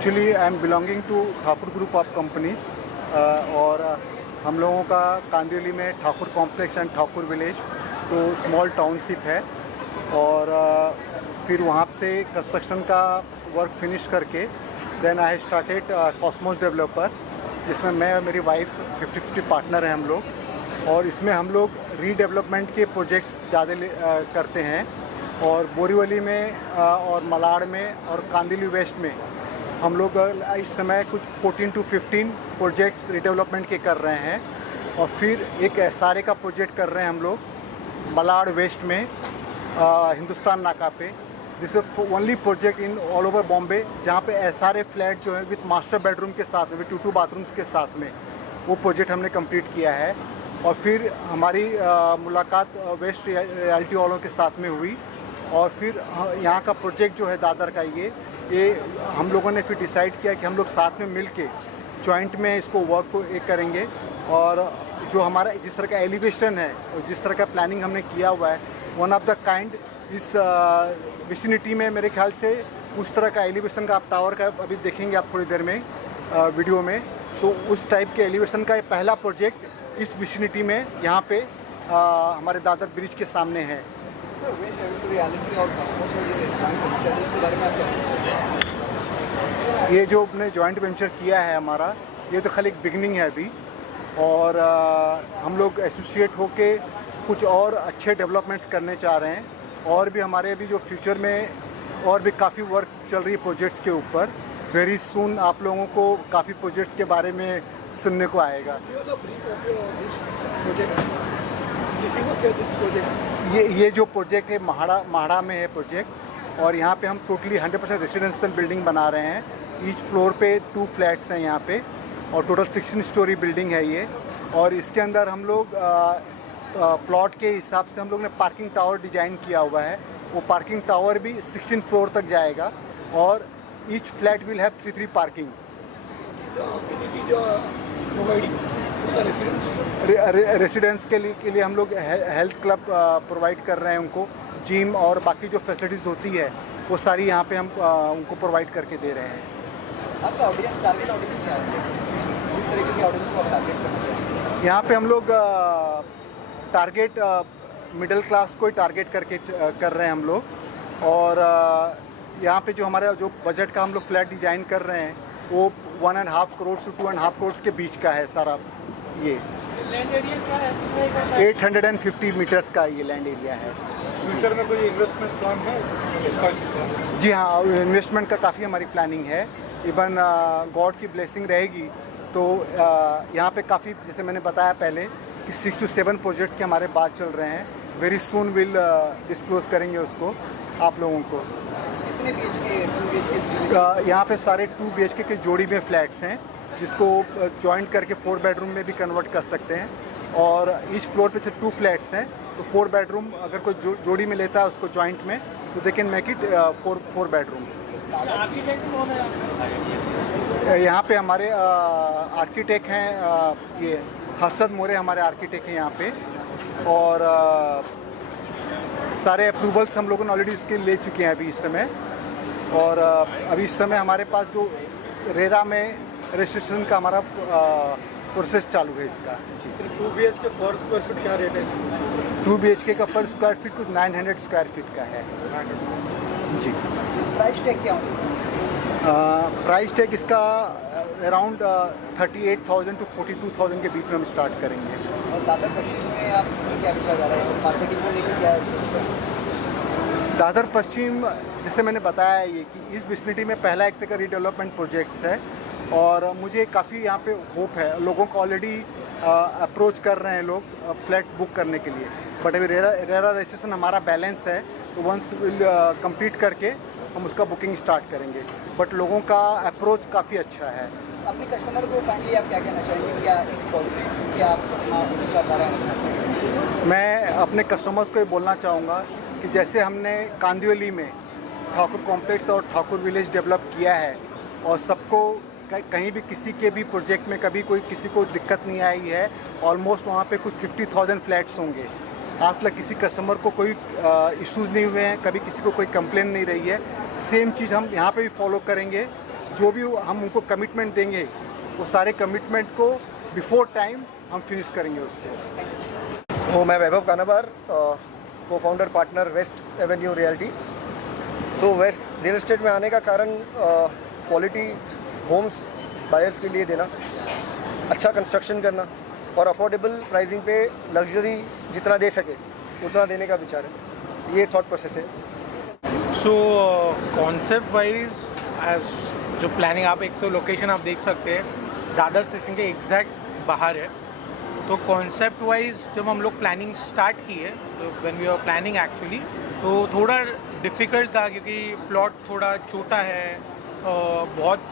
Actually I am belonging to Thakur group of companies और हम लोगों का कांदिवली में Thakur complex and Thakur village तो स्मॉल टाउनशिप है और फिर वहाँ से कंस्ट्रक्शन का वर्क फिनिश करके then I started Cosmos developer, जिसमें मैं और मेरी वाइफ 50-50 पार्टनर हैं हम लोग। और इसमें हम लोग रीडेवलपमेंट के प्रोजेक्ट्स ज़्यादा करते हैं और बोरीवली में और मलाड में और कांदिवली वेस्ट में हम लोग इस समय कुछ 14 to 15 प्रोजेक्ट्स रीडेवलपमेंट के कर रहे हैं। और फिर एक एसआरए का प्रोजेक्ट कर रहे हैं हम लोग मलाड वेस्ट में हिंदुस्तान नाका पे। This is only project in all over Bombay जहाँ पे एसआरए फ्लैट जो है विथ मास्टर बेडरूम के साथ में, विथ 2 बाथरूम्स के साथ में, वो प्रोजेक्ट हमने कंप्लीट किया है। और फिर हमारी मुलाकात वेस्ट रियल्टी वालों के साथ में हुई और फिर यहाँ का प्रोजेक्ट जो है दादर का ये हम लोगों ने फिर डिसाइड किया कि हम लोग साथ में मिल के जॉइंट में इसको वर्क को एक करेंगे। और जो हमारा जिस तरह का एलिवेशन है और जिस तरह का प्लानिंग हमने किया हुआ है वन ऑफ द काइंड इस विसिनिटी में, मेरे ख्याल से उस तरह का एलिवेशन का आप टावर का अभी देखेंगे आप थोड़ी देर में वीडियो में, तो उस टाइप के एलिवेशन का ये पहला प्रोजेक्ट इस विसिनिटी में यहाँ पे हमारे दादर ब्रिज के सामने है। ये जो अपने जॉइंट वेंचर किया है हमारा, ये तो खाली एक बिगनिंग है अभी और हम लोग एसोसिएट होके कुछ और अच्छे डेवलपमेंट्स करने चाह रहे हैं। और भी हमारे अभी जो फ्यूचर में और भी काफ़ी वर्क चल रही है प्रोजेक्ट्स के ऊपर। वेरी सून आप लोगों को काफ़ी प्रोजेक्ट्स के बारे में सुनने को आएगा। ये जो प्रोजेक्ट है महाड़ा में है प्रोजेक्ट, और यहाँ पे हम टोटली 100% रेसिडेंशियल बिल्डिंग बना रहे हैं। ईच फ्लोर पे 2 फ्लैट्स हैं यहाँ पे और टोटल 16 स्टोरी बिल्डिंग है ये। और इसके अंदर हम लोग प्लॉट के हिसाब से हम लोग ने पार्किंग टावर डिज़ाइन किया हुआ है। वो पार्किंग टावर भी 16 फ्लोर तक जाएगा और each flat will have 3 parking. Residents के लिए हम लोग हेल्थ क्लब प्रोवाइड कर रहे हैं उनको, जिम और बाकी जो फैसिलिटीज़ होती है वो सारी यहाँ पे हम उनको प्रोवाइड करके दे रहे हैं। आपका ऑडियंस टारगेट ऑडियंस क्या है? किस तरीके की ऑडियंस को आप टारगेट करना चाहते हैं? यहाँ पे हम लोग टारगेट मिडिल क्लास को ही टारगेट करके कर रहे हैं हम लोग। और यहाँ पे जो हमारा जो बजट का हम लोग फ्लैट डिज़ाइन कर रहे हैं वो 1.5 करोड़ से 2.5 करोड़ के बीच का है सारा। ये लैंड एरिया क्या है? 850 मीटर्स का ये लैंड एरिया है। फ्यूचर में कोई इन्वेस्टमेंट प्लान है इसका? जी हाँ, इन्वेस्टमेंट का काफ़ी हमारी प्लानिंग है। इवन गॉड की ब्लेसिंग रहेगी तो यहाँ पे काफ़ी, जैसे मैंने बताया पहले कि 6 to 7 प्रोजेक्ट्स के हमारे बात चल रहे हैं। वेरी सून विल डिस्क्लोज करेंगे उसको आप लोगों को। कितने BHK? यहाँ पे सारे 2 BHK के जोड़ी में फ्लैट्स हैं जिसको जॉइंट करके 4 बेडरूम में भी कन्वर्ट कर सकते हैं। और ईच फ्लोर पे से 2 फ्लैट्स हैं तो 4 बेडरूम अगर कोई जोड़ी में लेता है उसको जॉइंट में तो they can make it 4 bedroom. यहाँ पे हमारे आर्किटेक्ट हैं ये हर्षद मोरे हमारे आर्किटेक्ट हैं यहाँ पे। और सारे अप्रूवल्स हम लोगों ने ऑलरेडी इसके ले चुके हैं अभी इस समय। और अभी इस समय हमारे पास जो रेरा में रजिस्ट्रेशन का हमारा प्रोसेस चालू है इसका। जी 2 BHK पर स्क्वायर फीट क्या रेट है? 2 BHK का पर स्क्वायर फीट कुछ 900 स्क्वायर फीट का है। जी प्राइस टैग क्या होगा? प्राइस टैग इसका अराउंड 38,000 to 42,000 के बीच में हम स्टार्ट करेंगे। और दादर पश्चिम में आप क्या किया जा रहा है? मार्केटिंग को लेकर क्या है? दादर पश्चिम जैसे मैंने बताया ये कि इस विसिनिटी में पहला एक तरह का रीडेवलपमेंट प्रोजेक्ट्स है और मुझे काफ़ी यहाँ पे होप है। लोगों को ऑलरेडी अप्रोच कर रहे हैं लोग फ्लैट्स बुक करने के लिए, बट अभी रेरा रजिस्ट्रेशन हमारा बैलेंस है तो वंस विल कंप्लीट करके हम उसका बुकिंग स्टार्ट करेंगे। बट लोगों का अप्रोच काफ़ी अच्छा है। अपने कस्टमर को काइंडली आप क्या कहना चाहेंगे? क्या आप बता रहे हैं? मैं अपने कस्टमर्स को ये बोलना चाहूँगा कि जैसे हमने कांदिवली में ठाकुर कॉम्प्लेक्स और ठाकुर विलेज डेवलप किया है और सबको कहीं भी किसी के भी प्रोजेक्ट में कभी कोई किसी को दिक्कत नहीं आई है। ऑलमोस्ट वहाँ पे कुछ 50,000 फ्लैट्स होंगे। आज तक किसी कस्टमर को कोई इश्यूज़ नहीं हुए हैं, कभी किसी को कोई कंप्लेन नहीं रही है। सेम चीज़ हम यहाँ पे भी फॉलो करेंगे जो भी हम उनको कमिटमेंट देंगे वो सारे कमिटमेंट को बिफोर टाइम हम फिनिश करेंगे उसको। तो मैं Vaibhav Kanabar, co founder partner West Avenue Realty. So West real estate में आने का कारण क्वालिटी होम्स बायर्स के लिए देना, अच्छा कंस्ट्रक्शन करना और अफोर्डेबल प्राइसिंग पे लग्जरी जितना दे सके उतना देने का विचार है, ये थॉट प्रोसेस है। सो कॉन्सेप्ट वाइज एज जो प्लानिंग, आप एक तो लोकेशन आप देख सकते हैं दादर स्टेशन के एग्जैक्ट बाहर है। तो कॉन्सेप्ट वाइज जब हम लोग प्लानिंग स्टार्ट की है, तो when we are planning actually, तो थोड़ा डिफ़िकल्ट था क्योंकि प्लॉट थोड़ा छोटा है, बहुत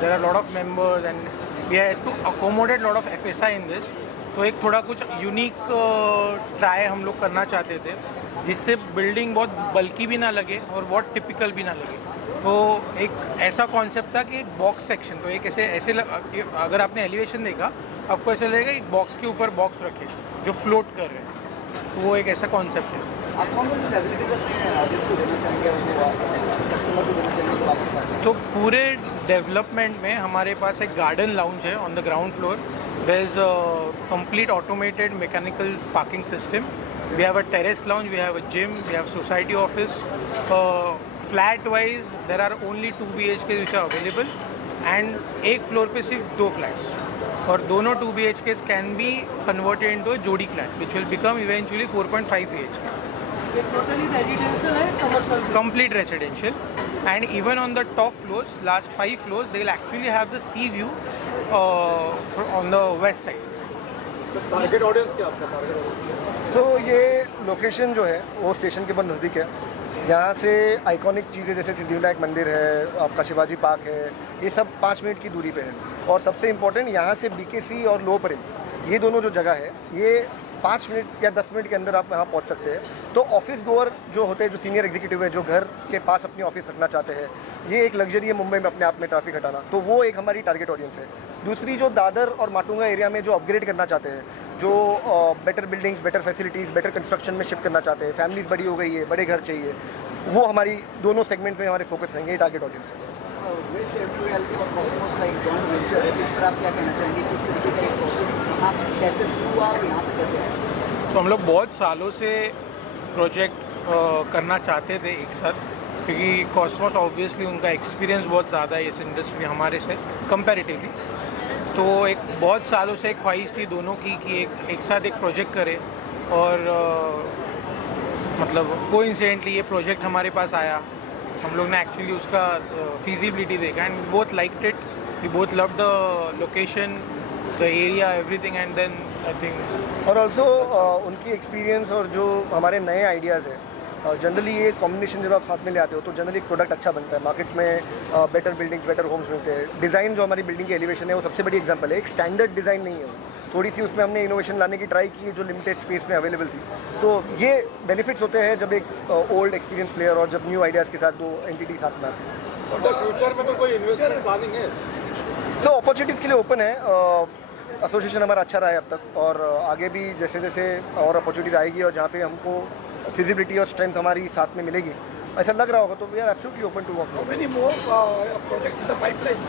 there are lot of members and we had to accommodate lot of FSI in this. तो एक थोड़ा कुछ यूनिक ट्राई हम लोग करना चाहते थे जिससे बिल्डिंग बहुत बल्कि भी ना लगे और बहुत टिपिकल भी ना लगे। तो एक ऐसा कॉन्सेप्ट था कि एक बॉक्स सेक्शन, तो एक अगर आपने एलिवेशन देखा आपको ऐसा लगेगा एक बॉक्स के ऊपर बॉक्स रखे जो फ्लोट कर रहे हैं, तो वो एक ऐसा कॉन्सेप्ट है। आप कौन कौन सी फैसिलिटीज अपने ऑडियंस को देना चाहेंगे, कस्टमर को देना चाहेंगे, तो आप बताएं। तो पूरे डेवलपमेंट में हमारे पास एक गार्डन लाउंज है on the ground floor. There is a complete automated mechanical parking system. We have a terrace lounge, we have a gym, we have society office. Flat wise there are only 2 BHK which are available and एक floor पे सिर्फ 2 flats, और दोनों 2 BHK can be converted into a जोड़ी flat which will become eventually 4.5 BHK। Totally residential है, commercial? Complete residential, and even on the top floors, last 5 floors, they will actually have the sea view on the west side. Target audience क्या आपका target audience? तो ये location जो है वो station के बहुत नज़दीक है। यहाँ से आइकॉनिक चीज़ें जैसे सिद्धिविनायक मंदिर है, आपका शिवाजी पार्क है, ये सब 5 मिनट की दूरी पे है। और सबसे इम्पोर्टेंट, यहाँ से BKC और लो परेल, ये दोनों जो जगह है ये 5 मिनट या 10 मिनट के अंदर आप यहाँ पहुँच सकते हैं। तो ऑफिस गोअर जो होते हैं, जो सीनियर एग्जीक्यूटिव है, जो घर के पास अपनी ऑफिस रखना चाहते हैं, ये एक लग्जरी है मुंबई में अपने आप में ट्रैफिक हटाना, तो वो एक हमारी टारगेट ऑडियंस है। दूसरी जो दादर और माटुंगा एरिया में जो अपग्रेड करना चाहते हैं, जो better buildings, better facilities, better construction में शिफ्ट करना चाहते हैं, फैमिलीज बड़ी हो गई है, बड़े घर चाहिए, वो हमारी दोनों सेगमेंट में हमारे फोकस रहेंगे, ये टारगेट ऑडियंस है। वेस्ट एवेन्यू रियल्टी और कॉस्मोस का एक जॉइंट वेंचर है, इस पर आप क्या कहना चाहेंगे, किस तरीके का एक प्रोसेस यहाँ कैसे शुरू हुआ और यहाँ पे कैसे आया? तो हम लोग बहुत सालों से प्रोजेक्ट करना चाहते थे एक साथ, क्योंकि कॉस्मोस ऑब्वियसली उनका एक्सपीरियंस बहुत ज़्यादा है इस इंडस्ट्री हमारे से कंपैरेटिवली। तो एक बहुत सालों से एक ख्वाहिश थी दोनों की कि एक साथ एक प्रोजेक्ट करें, और मतलब कोइंसिडेंटली ये प्रोजेक्ट हमारे पास आया। हम लोग ने एक्चुअली उसका फिजिबिलिटी देखा and both liked it, we both love the location, the area, everything, and then I think. और ऑल्सो उनकी एक्सपीरियंस और जो हमारे नए आइडियाज़ हैं, जनरली ये कॉम्बिनेशन जब आप साथ में ले आते हो तो जनरली एक प्रोडक्ट अच्छा बनता है, मार्केट में बेटर बिल्डिंग्स, बेटर होम्स मिलते हैं। डिज़ाइन जो हमारी बिल्डिंग की एलिवेशन है वो सबसे बड़ी एग्जांपल है, एक स्टैंडर्ड डिज़ाइन नहीं है वो, थोड़ी सी उसमें हमने इनोवेशन लाने की ट्राई की जो लिमिटेड स्पेस में अवेलेबल थी। तो ये बेनिफिट्स होते हैं जब एक ओल्ड एक्सपीरियंस प्लेयर और जब न्यू आइडियाज़ के साथ 2 एंटिटी साथ में आती है। और फ्यूचर में तो कोई इन्वेस्टमेंट प्लानिंग है? सो अपॉर्चुनिटीज़ के लिए ओपन है, एसोसिएशन हमारा अच्छा रहा है अब तक, और आगे भी जैसे जैसे और अपॉर्चुनिटीज़ आएगी और जहाँ पे हमको फिजिबिलिटी और स्ट्रेंथ हमारी साथ में मिलेगी, ऐसा लग रहा होगा, तो we are absolutely open to work. How many more projects in the pipeline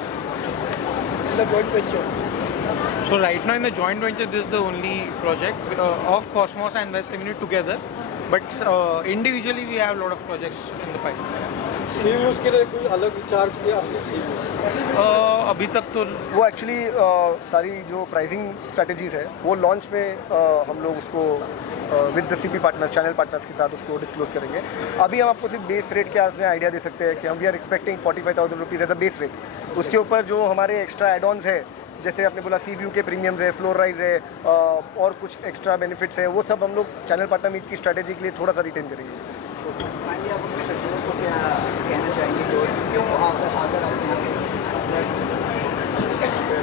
in the joint venture? So right now in the joint venture, this is the only project of Cosmos and West Avenue together, but individually we have a lot of projects in the pipeline. Sea views के लिए कोई अलग charge दिया आपने सी views? अभी तक तो वो एक्चुअली सारी जो प्राइसिंग स्ट्रेटजीज़ है वो लॉन्च में हम लोग उसको with the CP partners, channel partners के साथ उसको डिस्क्लोज करेंगे। अभी हम आपको सिर्फ बेस रेट के में आइडिया दे सकते हैं कि हम we are expecting 45,000 rupees as a base rate. उसके ऊपर जो हमारे एक्स्ट्रा एड ऑन्स है, जैसे आपने बोला सी व्यू के प्रीमियम्स है, फ्लोर राइज है, और कुछ एक्स्ट्रा बेनिफिट्स है, वो सब हम लोग चैनल पार्टनर मीट की स्ट्रैटेजी के लिए थोड़ा सा रिटेन करेंगे उसको। फाइनली आप अपने कस्टमर्स को क्या कहना चाहेंगे, जो क्यों अगर आप यहाँ पे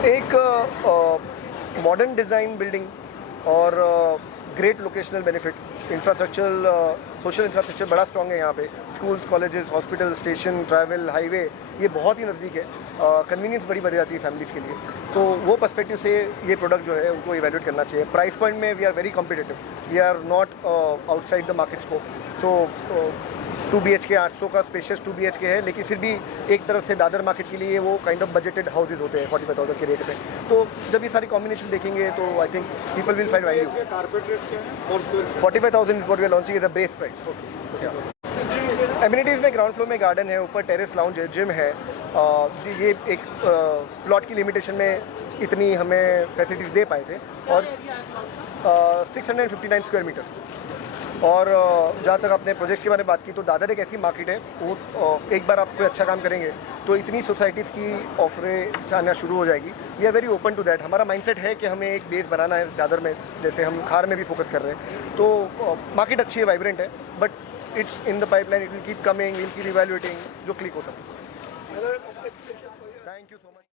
एक मॉडर्न डिज़ाइन बिल्डिंग और great locational benefit, infrastructural social infrastructure बड़ा स्ट्रॉन्ग है यहाँ पे, schools, colleges, hospital, station, travel, highway, ये बहुत ही नज़दीक है, कन्वीनियंस बड़ी बढ़ जाती है फैमिलीज़ के लिए। तो वो पर्सपेक्टिव से ये प्रोडक्ट जो है उनको इवैल्यूएट करना चाहिए। प्राइस पॉइंट में we are very competitive, we are not outside the market scope, so 2 BHK 800 का स्पेशियस 2 BHK है, लेकिन फिर भी एक तरफ से दादर मार्केट के लिए वो काइंड ऑफ बजटेड हाउसेज होते हैं 45,000 के रेट पे। तो जब ये सारी कॉम्बिनेशन देखेंगे तो I think people will find value. 45,000 is what we are launching as a base price. Amenities में ग्राउंड फ्लोर में गार्डन है, ऊपर टेरेस लाउंज है, जिम है। ये एक प्लॉट की लिमिटेशन में इतनी हमें फैसिलिटीज़ दे पाए थे, और 659 स्क्वायर मीटर। और जहाँ तक आपने प्रोजेक्ट्स के बारे में बात की, तो दादर एक ऐसी मार्केट है वो एक बार आप कोई अच्छा काम करेंगे तो इतनी सोसाइटीज़ की ऑफरें आना शुरू हो जाएगी। We are very open to that. हमारा माइंडसेट है कि हमें एक बेस बनाना है दादर में, जैसे हम खार में भी फोकस कर रहे हैं। तो मार्केट अच्छी है, वाइब्रेंट है, but it's in the pipeline, it will keep coming, will keep evaluating जो क्लिक होता है। Thank you so much.